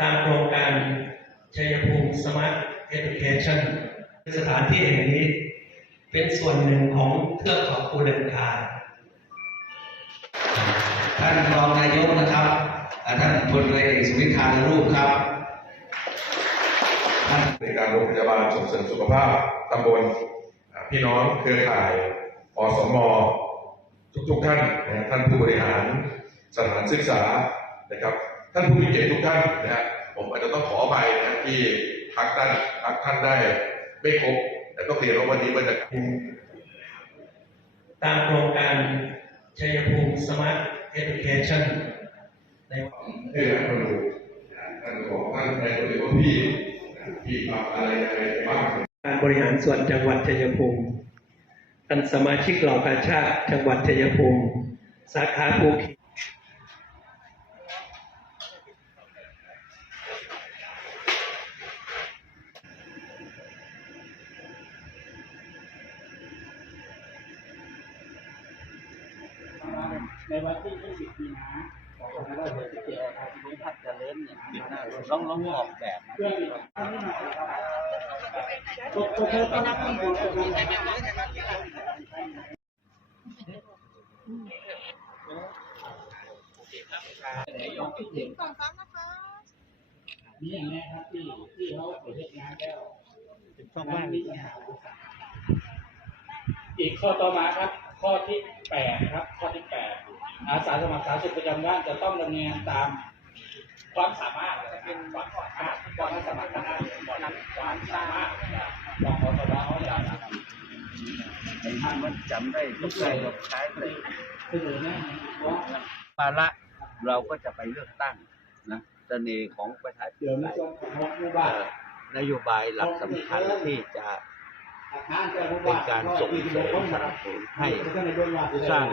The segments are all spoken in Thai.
ตามโครงการชัยภูมิสมาร์ทเอ u c a t i o n สถานที่แห่งนี้ เป็นส่วนหนึ่งของเทือกเขาภูเดินคาท่านรองนายกนะครับท่านพลเรือเอกสุวิทานรูปครับท่านในการโรงพยาบาลส่งเสริมสุขภาพตำบลพี่น้องเครือข่ายอสม ทุกๆท่าน ท่านผู้บริหารสถานศึกษา นะครับ ท่านผู้มีเกียรติทุกท่านนะฮะผมอาจจะต้องขอไปนะที่พักท่านพักท่านได้ไม่ครบแต่ต้องเรียนว่าวันนี้บรรยากาศตามโครงการชัยภูมิสมาร์ทเอ u c a t i o n ในให้หลายคนดูนะท่านบอกท่านในตัวเองว่าพี่นะพี่ทำอะไรอะไรบ้างการบริหารส่วนจังหวัดชัยภูมิท่านสมาชิกเหล่ากาชาติจังหวัดชัยภูมิ สาขาภูเก็ต ในวันที่ 20 มีนาคม2567ครับทีนี้พัดเจริญเนี่ยลองลองออกแบบเพื่อตัวตัวเธอไปนับที่อยู่ตรงนี้นี่อย่างนี้ครับที่ที่เขาเปิดงานแล้วชอบมากอีกข้อต่อมาครับ ข้อที่แปดครับ ข้อที่แปด อาสาสมัครสาธารณสุขประจำบ้านจะต้องดำเนินตามความสามารถเป็นความสามารถความสามารถทางด้านความสามารถของอสมเขาจะท่านมันจำได้ทุกใครเราใช้เลยคือแน่ว่าภาระเราก็จะไปเลือกตั้งนะเสน่ห์ของประชาชเดี๋ยวนในส่วนของหมู่บ้านนโยบายหลักสำคัญที่จะ เป็นการส่งเสริมสนับสนุนให้สร้าง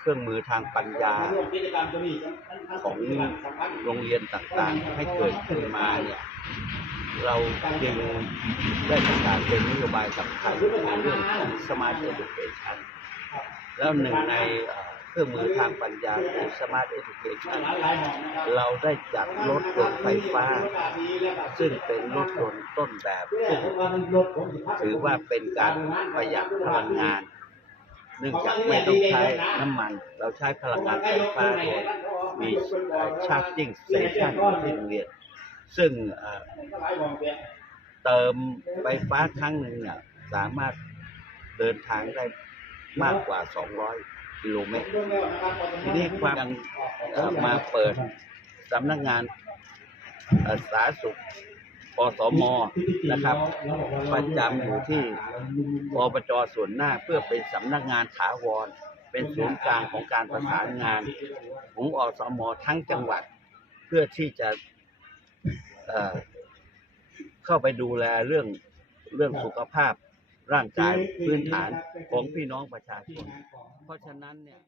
เครื่องมือทางปัญญาของโรงเรียนต่างๆ ให้เกิดขึ้นมาเนี่ยเราจึงได้ประกาศเป็นนโยบายสำคัญในเรื่องของสมาร์ทเอเดูเคชันแล้วหนึ่งใน เครื่องมือทางปัญญาคือ Smart Education เราได้จัดรถยนต์ไฟฟ้า ซึ่งเป็นรถยนต์ต้นแบบซึ่งถือว่าเป็นการประหยัดพลังงาน เนื่องจากไม่ต้องใช้น้ำมัน เราใช้พลังงานไฟฟ้าโดยมีชาร์จิ่งสเตชันที่โรงเรียนซึ่งเติมไฟฟ้าครั้งหนึ่งเนี่ยสามารถเดินทางได้มากกว่า 200 กิโลเมตร ทีนี้ความยังเอ่อมาเปิดสำนักงานเอ่อสาธารณสุขปสมนะครับ ประจำอยู่ที่ปปจส่วนหน้าเพื่อเป็นสำนักงานถาวร เป็นศูนย์กลางของการประสานงานของอสมทั้งจังหวัด เพื่อที่จะเอ่อเข้าไปดูแลเรื่องเรื่องสุขภาพ ร่างกายพื้นฐานของพี่น้องประชาชน เพราะฉะนั้นเนี่ย